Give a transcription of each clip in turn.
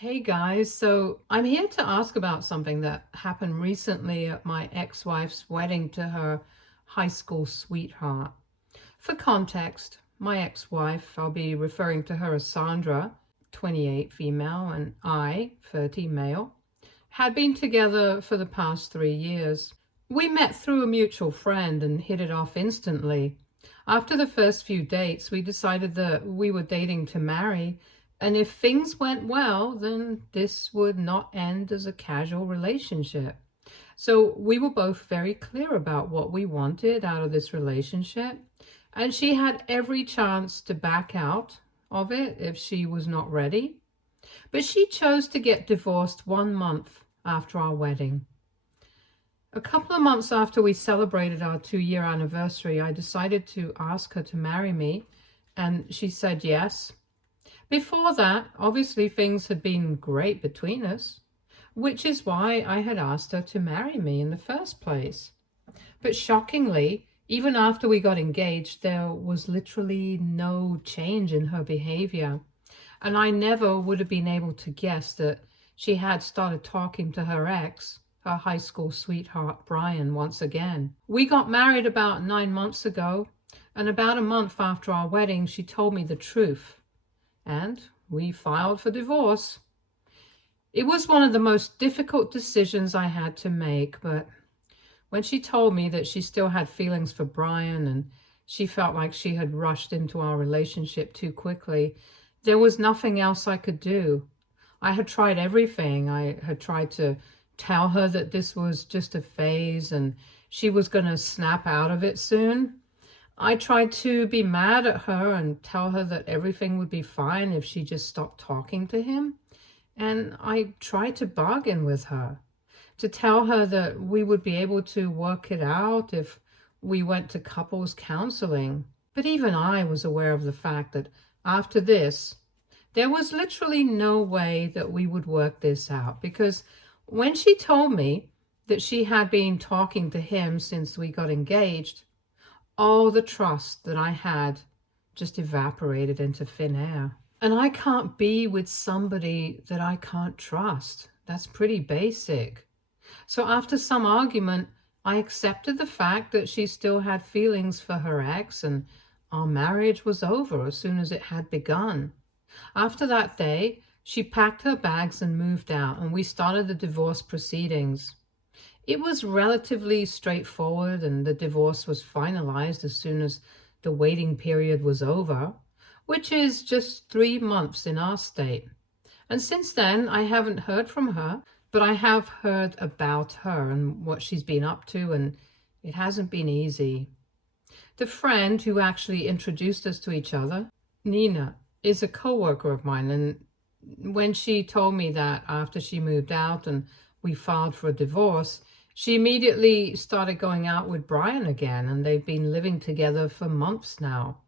Hey guys, so I'm here to ask about something that happened recently at my ex-wife's wedding to her high school sweetheart. For context, my ex-wife, I'll be referring to her as Sandra, 28 female, and I, 30 male, had been together for the past 3 years. We met through a mutual friend and hit it off instantly. After the first few dates, we decided that we were dating to marry, and if things went well, then this would not end as a casual relationship. So we were both very clear about what we wanted out of this relationship, and she had every chance to back out of it if she was not ready. But she chose to get divorced 1 month after our wedding. A couple of months after we celebrated our 2 year anniversary, I decided to ask her to marry me, and she said yes. Before that, obviously, things had been great between us, which is why I had asked her to marry me in the first place. But shockingly, even after we got engaged, there was literally no change in her behavior. And I never would have been able to guess that she had started talking to her ex, her high school sweetheart, Brian, once again. We got married about 9 months ago, and about a month after our wedding, she told me the truth, and we filed for divorce. It was one of the most difficult decisions I had to make, but when she told me that she still had feelings for Brian and she felt like she had rushed into our relationship too quickly, there was nothing else I could do. I had tried everything. I had tried to tell her that this was just a phase and she was going to snap out of it soon. I tried to be mad at her and tell her that everything would be fine if she just stopped talking to him. And I tried to bargain with her, to tell her that we would be able to work it out if we went to couples counseling. But even I was aware of the fact that after this, there was literally no way that we would work this out, because when she told me that she had been talking to him since we got engaged, all the trust that I had just evaporated into thin air. And I can't be with somebody that I can't trust. That's pretty basic. So after some argument, I accepted the fact that she still had feelings for her ex, and our marriage was over as soon as it had begun. After that day, she packed her bags and moved out, and we started the divorce proceedings. It was relatively straightforward, and the divorce was finalized as soon as the waiting period was over, which is just 3 months in our state. And since then, I haven't heard from her, but I have heard about her and what she's been up to, and it hasn't been easy. The friend who actually introduced us to each other, Nina, is a coworker of mine, and when she told me that after she moved out and we filed for a divorce, she immediately started going out with Brian again, and they've been living together for months now.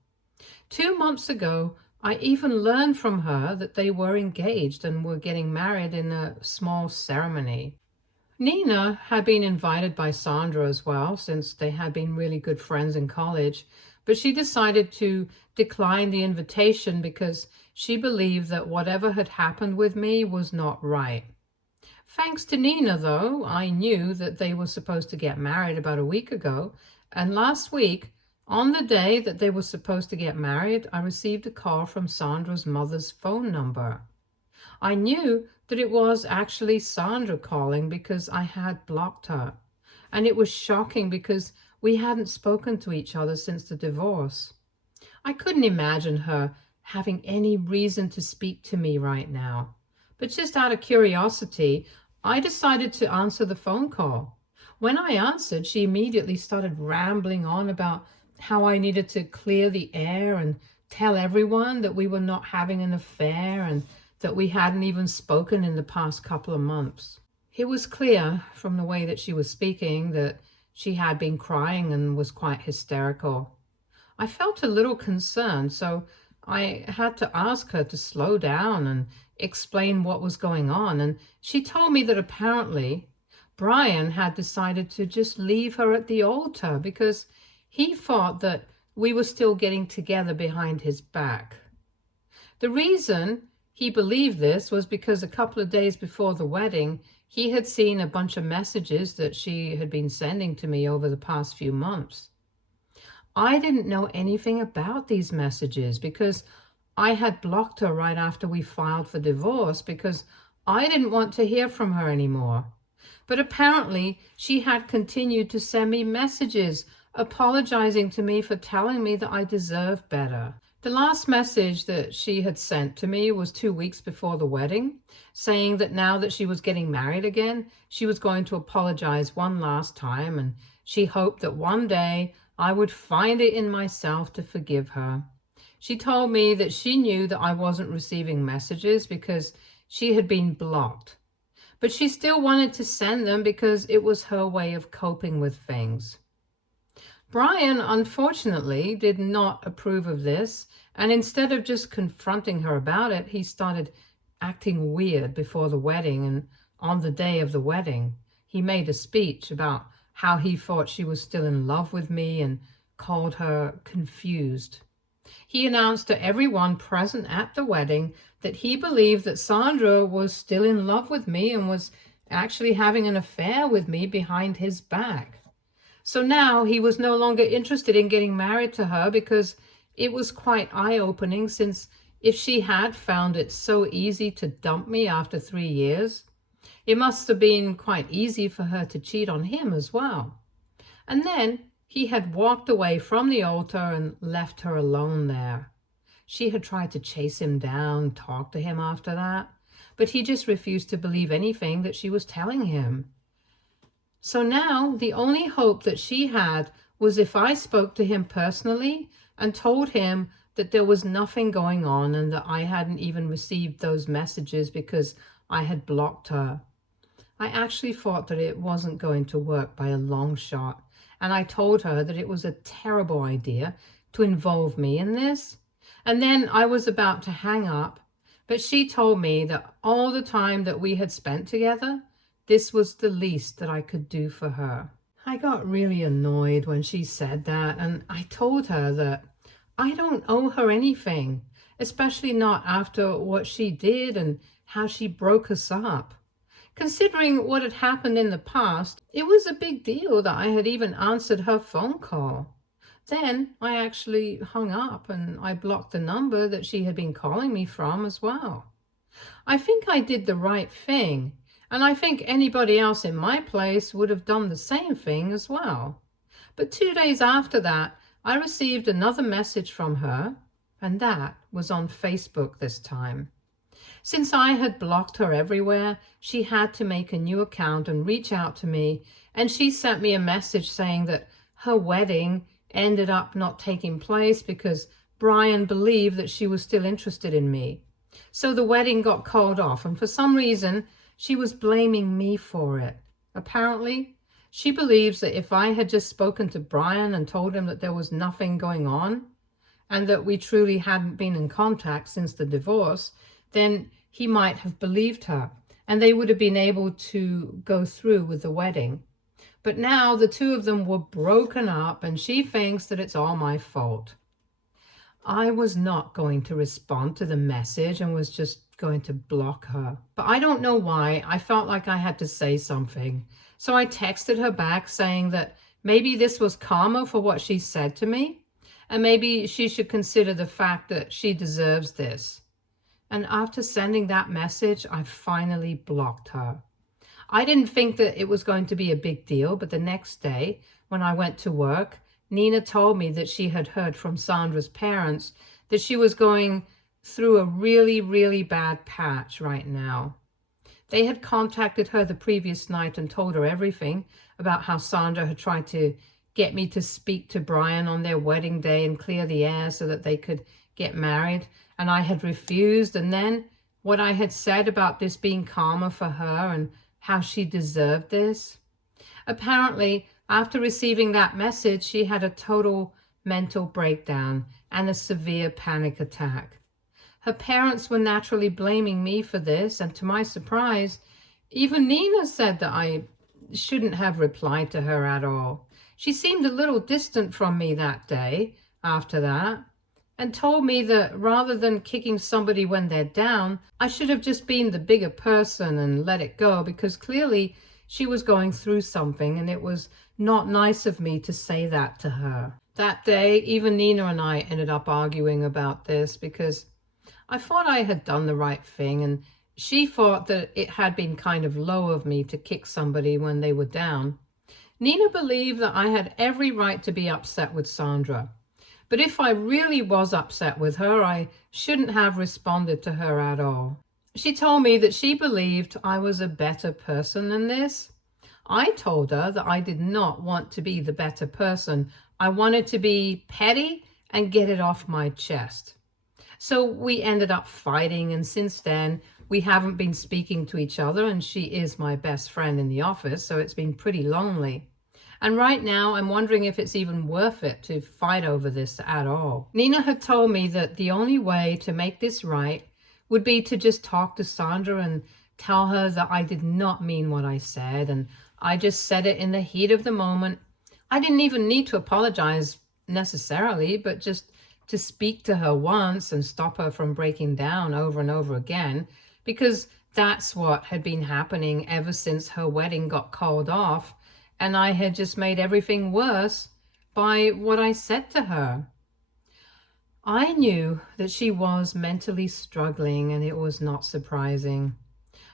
2 months ago, I even learned from her that they were engaged and were getting married in a small ceremony. Nina had been invited by Sandra as well, since they had been really good friends in college, but she decided to decline the invitation because she believed that whatever had happened with me was not right. Thanks to Nina, though, I knew that they were supposed to get married about a week ago, and last week, on the day that they were supposed to get married, I received a call from Sandra's mother's phone number. I knew that it was actually Sandra calling because I had blocked her, and it was shocking because we hadn't spoken to each other since the divorce. I couldn't imagine her having any reason to speak to me right now. But just out of curiosity, I decided to answer the phone call. When I answered, she immediately started rambling on about how I needed to clear the air and tell everyone that we were not having an affair and that we hadn't even spoken in the past couple of months. It was clear from the way that she was speaking that she had been crying and was quite hysterical. I felt a little concerned, so I had to ask her to slow down and explain what was going on. And she told me that apparently Brian had decided to just leave her at the altar because he thought that we were still getting together behind his back. The reason he believed this was because a couple of days before the wedding, he had seen a bunch of messages that she had been sending to me over the past few months. I didn't know anything about these messages because I had blocked her right after we filed for divorce because I didn't want to hear from her anymore. But apparently, she had continued to send me messages apologizing to me for telling me that I deserved better. The last message that she had sent to me was 2 weeks before the wedding, saying that now that she was getting married again, she was going to apologize one last time, and she hoped that one day I would find it in myself to forgive her. She told me that she knew that I wasn't receiving messages because she had been blocked, but she still wanted to send them because it was her way of coping with things. Brian, unfortunately, did not approve of this, and instead of just confronting her about it, he started acting weird before the wedding and on the day of the wedding. He made a speech about how he thought she was still in love with me and called her confused. He announced to everyone present at the wedding that he believed that Sandra was still in love with me and was actually having an affair with me behind his back. So now he was no longer interested in getting married to her because it was quite eye-opening, since if she had found it so easy to dump me after 3 years, it must have been quite easy for her to cheat on him as well. And then he had walked away from the altar and left her alone there. She had tried to chase him down, talk to him after that, but he just refused to believe anything that she was telling him. So now the only hope that she had was if I spoke to him personally and told him that there was nothing going on and that I hadn't even received those messages because I had blocked her. I actually thought that it wasn't going to work by a long shot, and I told her that it was a terrible idea to involve me in this. And then I was about to hang up, but she told me that all the time that we had spent together, this was the least that I could do for her. I got really annoyed when she said that, and I told her that I don't owe her anything, especially not after what she did and how she broke us up. Considering what had happened in the past, it was a big deal that I had even answered her phone call. Then I actually hung up and I blocked the number that she had been calling me from as well. I think I did the right thing, and I think anybody else in my place would have done the same thing as well. But 2 days after that, I received another message from her, and that was on Facebook this time. Since I had blocked her everywhere, she had to make a new account and reach out to me, and she sent me a message saying that her wedding ended up not taking place because Brian believed that she was still interested in me. So the wedding got called off, and for some reason, she was blaming me for it. Apparently, she believes that if I had just spoken to Brian and told him that there was nothing going on and that we truly hadn't been in contact since the divorce, then he might have believed her and they would have been able to go through with the wedding. But now the two of them were broken up and she thinks that it's all my fault. I was not going to respond to the message and was just going to block her. But I don't know why. I felt like I had to say something. So I texted her back saying that maybe this was karma for what she said to me, and maybe she should consider the fact that she deserves this. And after sending that message, I finally blocked her. I didn't think that it was going to be a big deal, but the next day, when I went to work, Nina told me that she had heard from Sandra's parents that she was going through a really, really bad patch right now. They had contacted her the previous night and told her everything about how Sandra had tried to get me to speak to Brian on their wedding day and clear the air so that they could get married, and I had refused. And then what I had said about this being karma for her and how she deserved this. Apparently, after receiving that message, she had a total mental breakdown and a severe panic attack. Her parents were naturally blaming me for this, and to my surprise, even Nina said that I shouldn't have replied to her at all. She seemed a little distant from me that day after that, and told me that rather than kicking somebody when they're down, I should have just been the bigger person and let it go, because clearly she was going through something and it was not nice of me to say that to her. That day, even Nina and I ended up arguing about this because I thought I had done the right thing, and she thought that it had been kind of low of me to kick somebody when they were down. Nina believed that I had every right to be upset with Sandra. But if I really was upset with her, I shouldn't have responded to her at all. She told me that she believed I was a better person than this. I told her that I did not want to be the better person. I wanted to be petty and get it off my chest. So we ended up fighting, and since then we haven't been speaking to each other, and she is my best friend in the office, so it's been pretty lonely. And right now I'm wondering if it's even worth it to fight over this at all. Nina had told me that the only way to make this right would be to just talk to Sandra and tell her that I did not mean what I said, and I just said it in the heat of the moment. I didn't even need to apologize necessarily, but just to speak to her once and stop her from breaking down over and over again, because that's what had been happening ever since her wedding got called off, and I had just made everything worse by what I said to her. I knew that she was mentally struggling, and it was not surprising.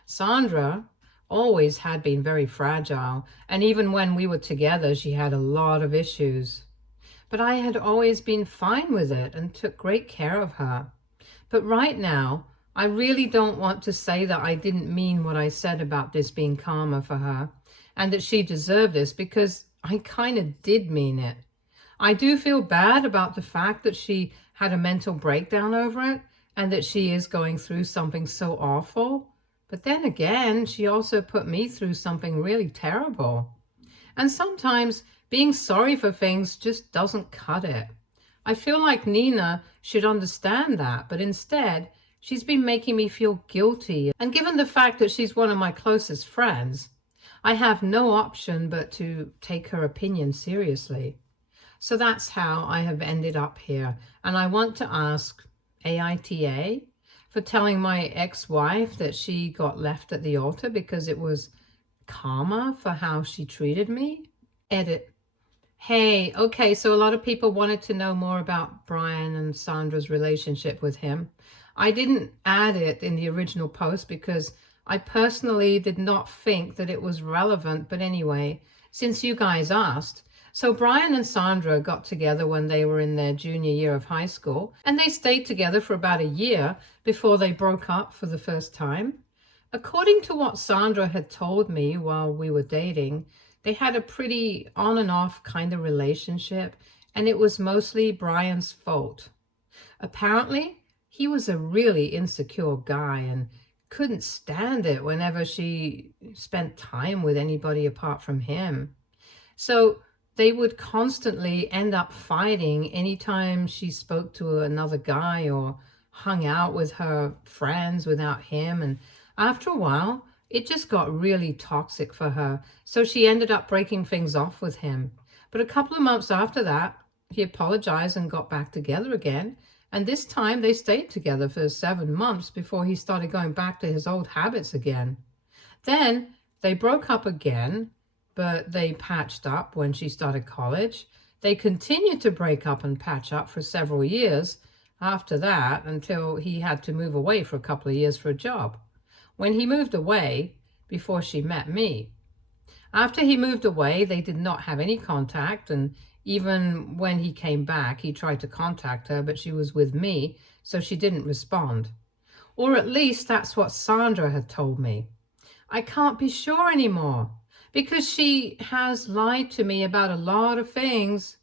Sandra always had been very fragile, and even when we were together, she had a lot of issues. But I had always been fine with it and took great care of her. But right now, I really don't want to say that I didn't mean what I said about this being karma for her, and that she deserved this, because I kind of did mean it. I do feel bad about the fact that she had a mental breakdown over it, and that she is going through something so awful. But then again, she also put me through something really terrible. And sometimes being sorry for things just doesn't cut it. I feel like Nina should understand that, but instead, she's been making me feel guilty. And given the fact that she's one of my closest friends, I have no option but to take her opinion seriously. So that's how I have ended up here. And I want to ask AITA for telling my ex-wife that she got left at the altar because it was karma for how she treated me. Edit. Hey, okay, so a lot of people wanted to know more about Brian and Sandra's relationship with him. I didn't add it in the original post because I personally did not think that it was relevant, but anyway, since you guys asked. So Brian and Sandra got together when they were in their junior year of high school, and they stayed together for about a year before they broke up for the first time. According to what Sandra had told me while we were dating, they had a pretty on and off kind of relationship, and it was mostly Brian's fault. Apparently, he was a really insecure guy and couldn't stand it whenever she spent time with anybody apart from him. So they would constantly end up fighting anytime she spoke to another guy or hung out with her friends without him. And after a while, it just got really toxic for her. So she ended up breaking things off with him. But a couple of months after that, he apologized and got back together again. And this time they stayed together for 7 months before he started going back to his old habits again. Then they broke up again, but they patched up when she started college. They continued to break up and patch up for several years after that, until he had to move away for a couple of years for a job. When he moved away, before she met me. After he moved away, they did not have any contact, and even when he came back, he tried to contact her, but she was with me, so she didn't respond. Or at least that's what Sandra had told me. I can't be sure anymore, because she has lied to me about a lot of things.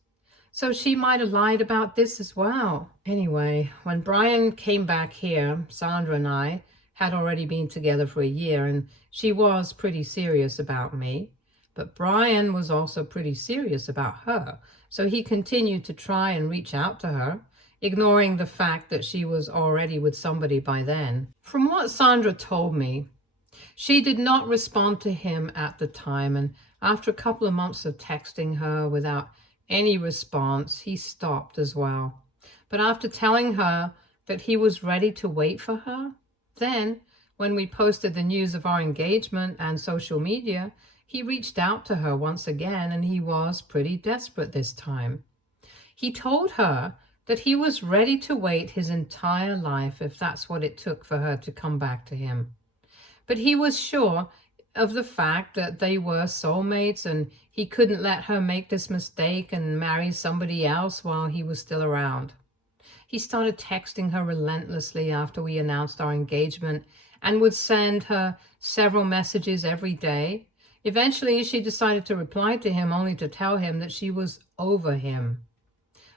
So she might have lied about this as well. Anyway, when Brian came back here, Sandra and I had already been together for a year, and she was pretty serious about me. But Brian was also pretty serious about her, so he continued to try and reach out to her, ignoring the fact that she was already with somebody by then. From what Sandra told me, she did not respond to him at the time, and after a couple of months of texting her without any response, he stopped as well. But after telling her that he was ready to wait for her, then, when we posted the news of our engagement and social media, he reached out to her once again, and he was pretty desperate this time. He told her that he was ready to wait his entire life if that's what it took for her to come back to him. But he was sure of the fact that they were soulmates, and he couldn't let her make this mistake and marry somebody else while he was still around. He started texting her relentlessly after we announced our engagement and would send her several messages every day. Eventually, she decided to reply to him only to tell him that she was over him.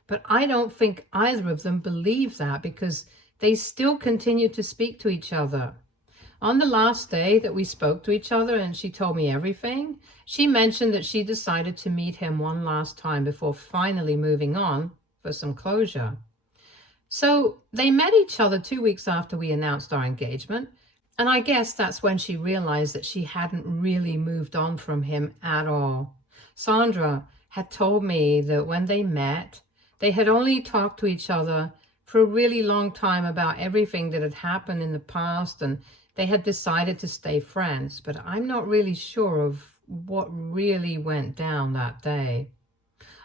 But I don't think either of them believed that, because they still continued to speak to each other. On the last day that we spoke to each other and she told me everything, she mentioned that she decided to meet him one last time before finally moving on for some closure. So they met each other 2 weeks after we announced our engagement, and I guess that's when she realized that she hadn't really moved on from him at all. Sandra had told me that when they met, they had only talked to each other for a really long time about everything that had happened in the past, and they had decided to stay friends, but I'm not really sure of what really went down that day.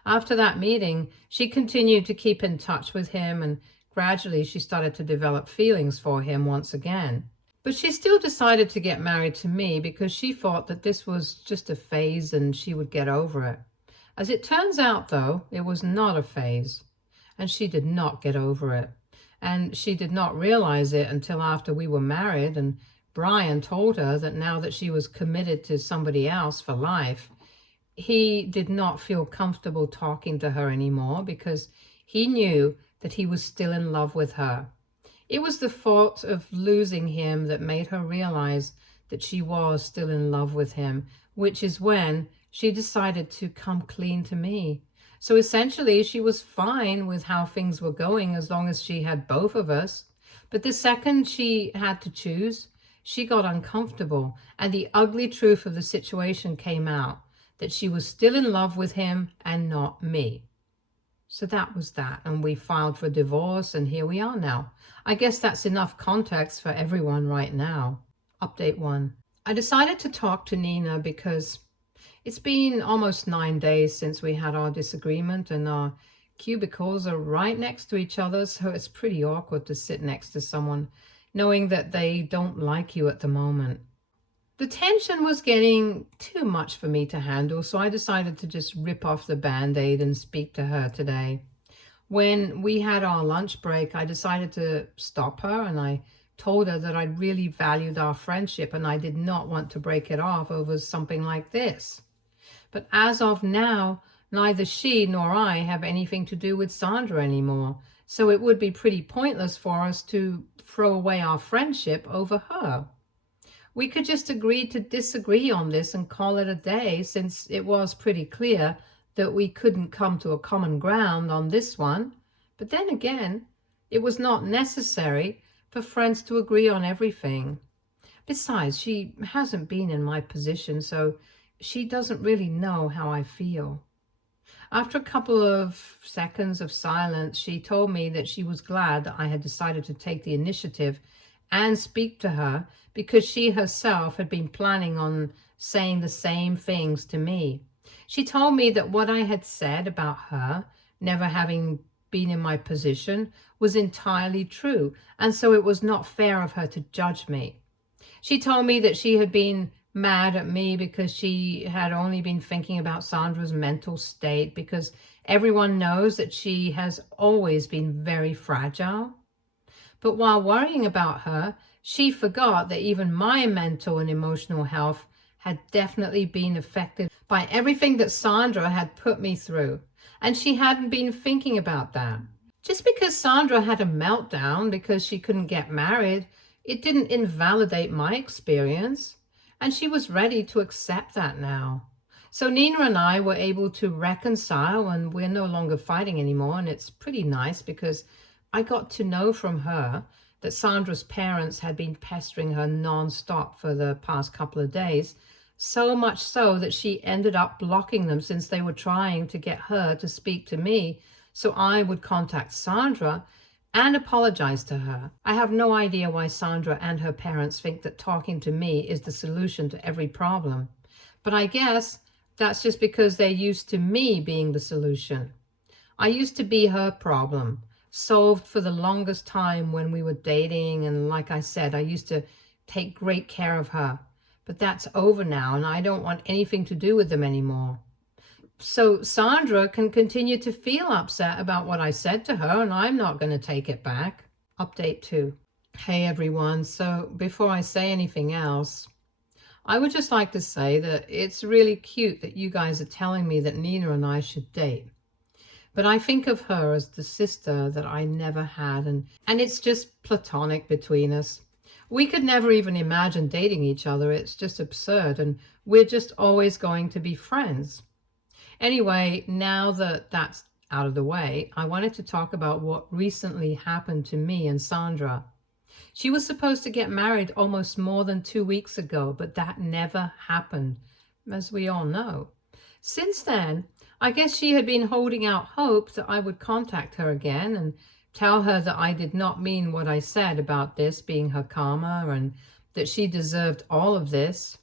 After that meeting, she continued to keep in touch with him, and gradually she started to develop feelings for him once again. But she still decided to get married to me because she thought that this was just a phase and she would get over it. As it turns out, though, it was not a phase, and she did not get over it. And she did not realize it until after we were married, and Brian told her that now that she was committed to somebody else for life, he did not feel comfortable talking to her anymore because he knew that he was still in love with her. It was the thought of losing him that made her realize that she was still in love with him, which is when she decided to come clean to me. So essentially, she was fine with how things were going as long as she had both of us. But the second she had to choose, she got uncomfortable, and the ugly truth of the situation came out, that she was still in love with him and not me. So that was that, and we filed for divorce, and here we are now. I guess that's enough context for everyone right now. Update 1. I decided to talk to Nina because it's been almost 9 days since we had our disagreement, and our cubicles are right next to each other, so it's pretty awkward to sit next to someone knowing that they don't like you at the moment. The tension was getting too much for me to handle, so I decided to just rip off the Band-Aid and speak to her today. When we had our lunch break, I decided to stop her, and I told her that I really valued our friendship and I did not want to break it off over something like this. But as of now, neither she nor I have anything to do with Sandra anymore, so it would be pretty pointless for us to throw away our friendship over her. We could just agree to disagree on this and call it a day, since it was pretty clear that we couldn't come to a common ground on this one. But then again, it was not necessary for friends to agree on everything. Besides, she hasn't been in my position, so she doesn't really know how I feel. After a couple of seconds of silence, she told me that she was glad that I had decided to take the initiative and speak to her, because she herself had been planning on saying the same things to me. She told me that what I had said about her never having been in my position was entirely true, and so it was not fair of her to judge me. She told me that she had been mad at me because she had only been thinking about Sandra's mental state, because everyone knows that she has always been very fragile. But while worrying about her, she forgot that even my mental and emotional health had definitely been affected by everything that Sandra had put me through, and she hadn't been thinking about that. Just because Sandra had a meltdown because she couldn't get married, it didn't invalidate my experience, and she was ready to accept that now. So Nina and I were able to reconcile, and we're no longer fighting anymore, and it's pretty nice because I got to know from her that Sandra's parents had been pestering her non-stop for the past couple of days, so much so that she ended up blocking them since they were trying to get her to speak to me so I would contact Sandra and apologize to her. I have no idea why Sandra and her parents think that talking to me is the solution to every problem. But I guess that's just because they're used to me being the solution. I used to be her problem, solved for the longest time when we were dating, and like I said, I used to take great care of her. But that's over now, and I don't want anything to do with them anymore. So Sandra can continue to feel upset about what I said to her, and I'm not going to take it back. Update 2. Hey everyone, so before I say anything else, I would just like to say that it's really cute that you guys are telling me that Nina and I should date. But I think of her as the sister that I never had, and it's just platonic between us. We could never even imagine dating each other. It's just absurd, and we're just always going to be friends. Anyway, now that that's out of the way, I wanted to talk about what recently happened to me and Sandra. She was supposed to get married almost more than 2 weeks ago, but that never happened, as we all know. Since then, I guess she had been holding out hope that I would contact her again and tell her that I did not mean what I said about this being her karma and that she deserved all of this.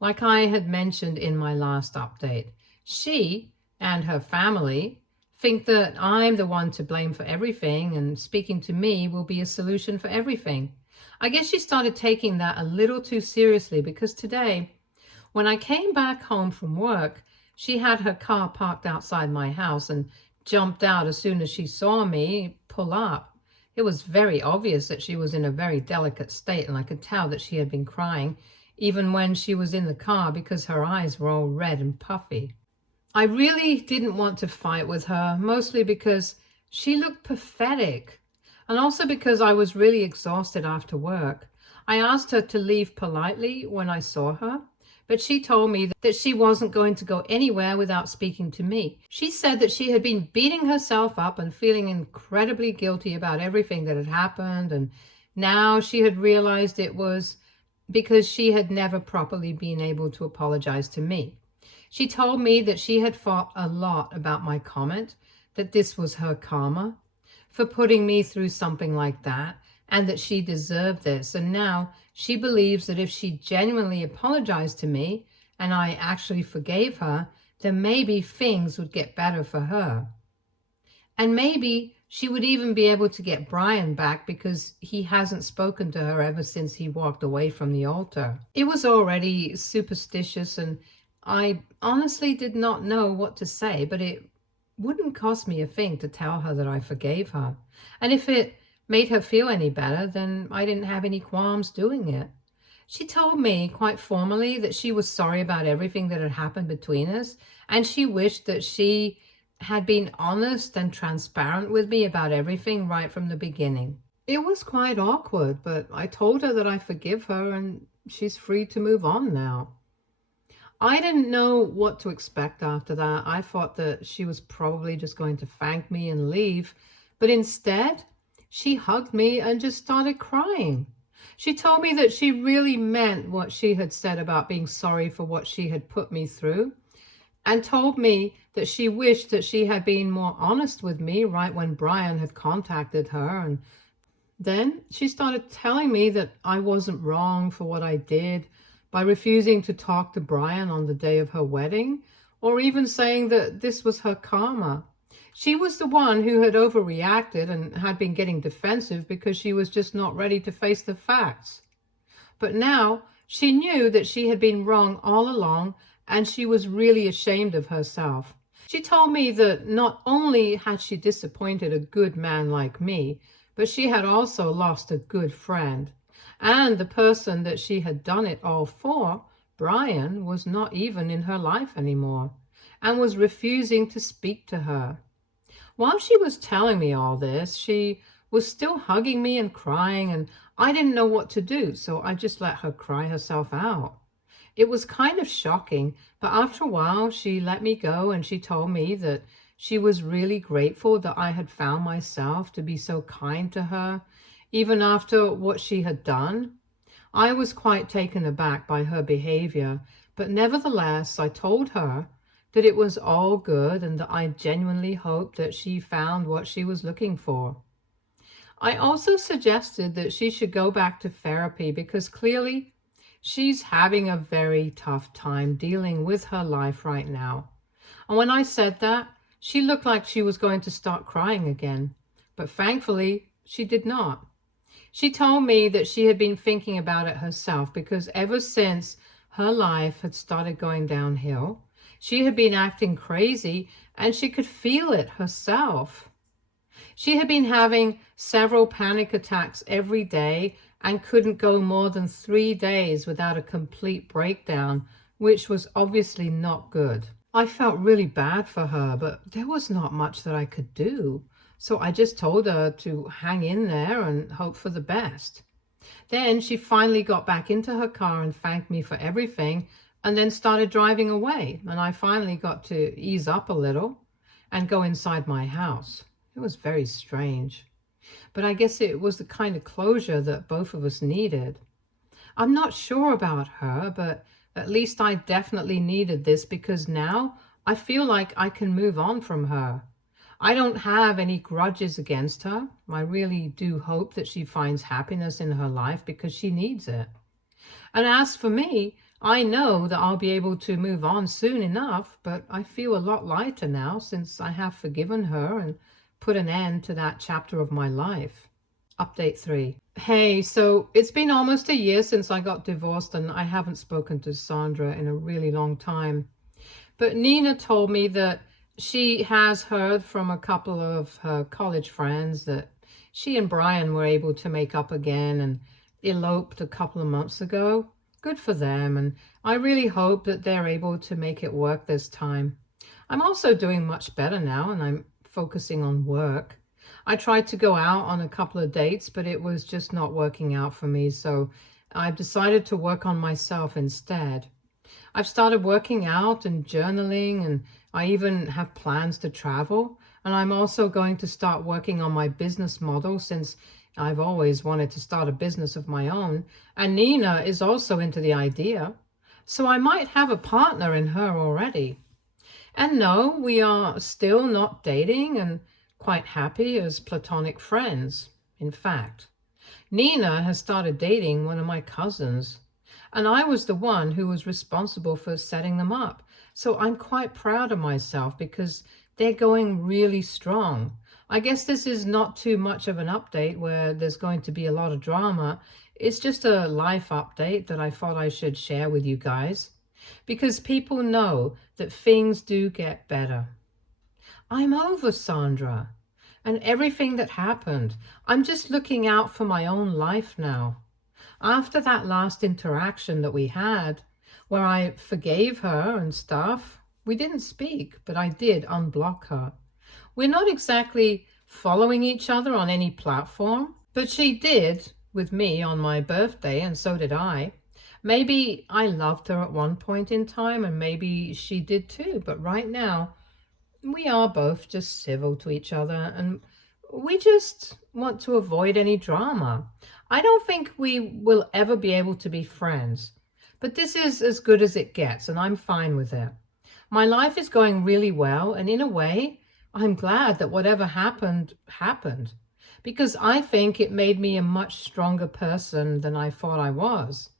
Like I had mentioned in my last update, she and her family think that I'm the one to blame for everything and speaking to me will be a solution for everything. I guess she started taking that a little too seriously because today, when I came back home from work, she had her car parked outside my house and jumped out as soon as she saw me pull up. It was very obvious that she was in a very delicate state, and I could tell that she had been crying even when she was in the car because her eyes were all red and puffy. I really didn't want to fight with her, mostly because she looked pathetic, and also because I was really exhausted after work. I asked her to leave politely when I saw her, but she told me that she wasn't going to go anywhere without speaking to me. She said that she had been beating herself up and feeling incredibly guilty about everything that had happened, and now she had realized it was because she had never properly been able to apologize to me. She told me that she had thought a lot about my comment, that this was her karma for putting me through something like that, and that she deserved this. And now she believes that if she genuinely apologized to me and I actually forgave her, then maybe things would get better for her. And maybe she would even be able to get Brian back because he hasn't spoken to her ever since he walked away from the altar. It was already superstitious, and I honestly did not know what to say, but it wouldn't cost me a thing to tell her that I forgave her. And if it made her feel any better, then I didn't have any qualms doing it. She told me quite formally that she was sorry about everything that had happened between us, and she wished that she had been honest and transparent with me about everything right from the beginning. It was quite awkward, but I told her that I forgive her and she's free to move on now. I didn't know what to expect after that. I thought that she was probably just going to thank me and leave, but instead, she hugged me and just started crying. She told me that she really meant what she had said about being sorry for what she had put me through, and told me that she wished that she had been more honest with me right when Brian had contacted her. And then she started telling me that I wasn't wrong for what I did by refusing to talk to Brian on the day of her wedding, or even saying that this was her karma. She was the one who had overreacted and had been getting defensive because she was just not ready to face the facts. But now she knew that she had been wrong all along, and she was really ashamed of herself. She told me that not only had she disappointed a good man like me, but she had also lost a good friend. And the person that she had done it all for, Brian, was not even in her life anymore and was refusing to speak to her. While she was telling me all this, she was still hugging me and crying, and I didn't know what to do, so I just let her cry herself out. It was kind of shocking, but after a while she let me go and she told me that she was really grateful that I had found myself to be so kind to her, even after what she had done. I was quite taken aback by her behavior, but nevertheless I told her that it was all good and that I genuinely hoped that she found what she was looking for. I also suggested that she should go back to therapy because clearly she's having a very tough time dealing with her life right now. And when I said that, she looked like she was going to start crying again. But thankfully, she did not. She told me that she had been thinking about it herself because ever since her life had started going downhill, she had been acting crazy and she could feel it herself. She had been having several panic attacks every day and couldn't go more than 3 days without a complete breakdown, which was obviously not good. I felt really bad for her, but there was not much that I could do. So I just told her to hang in there and hope for the best. Then she finally got back into her car and thanked me for everything and then started driving away. And I finally got to ease up a little and go inside my house. It was very strange. But I guess it was the kind of closure that both of us needed. I'm not sure about her, but at least I definitely needed this because now I feel like I can move on from her. I don't have any grudges against her. I really do hope that she finds happiness in her life because she needs it. And as for me, I know that I'll be able to move on soon enough, but I feel a lot lighter now since I have forgiven her and put an end to that chapter of my life. Update 3. Hey, so it's been almost a year since I got divorced and I haven't spoken to Sandra in a really long time. But Nina told me that she has heard from a couple of her college friends that she and Brian were able to make up again and eloped a couple of months ago. Good for them, and I really hope that they're able to make it work this time. I'm also doing much better now, and I'm focusing on work. I tried to go out on a couple of dates, but it was just not working out for me, so I've decided to work on myself instead. I've started working out and journaling, and I even have plans to travel. And I'm also going to start working on my business model since I've always wanted to start a business of my own. And Nina is also into the idea. So I might have a partner in her already. And no, we are still not dating and quite happy as platonic friends. In fact, Nina has started dating one of my cousins. And I was the one who was responsible for setting them up. So I'm quite proud of myself because they're going really strong. I guess this is not too much of an update where there's going to be a lot of drama. It's just a life update that I thought I should share with you guys because people know that things do get better. I'm over Sandra and everything that happened. I'm just looking out for my own life now. After that last interaction that we had, where I forgave her and stuff, we didn't speak, but I did unblock her. We're not exactly following each other on any platform, but she did with me on my birthday, and so did I. Maybe I loved her at one point in time, and maybe she did too, but right now, we are both just civil to each other, and we just want to avoid any drama. I don't think we will ever be able to be friends, but this is as good as it gets, and I'm fine with it. My life is going really well, and in a way, I'm glad that whatever happened, happened, because I think it made me a much stronger person than I thought I was.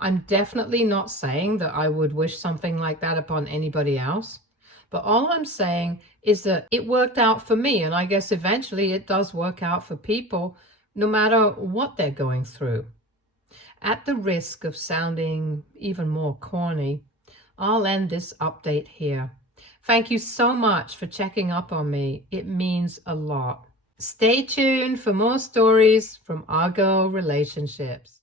I'm definitely not saying that I would wish something like that upon anybody else. But all I'm saying is that it worked out for me, and I guess eventually it does work out for people, no matter what they're going through. At the risk of sounding even more corny, I'll end this update here. Thank you so much for checking up on me. It means a lot. Stay tuned for more stories from our girl relationships.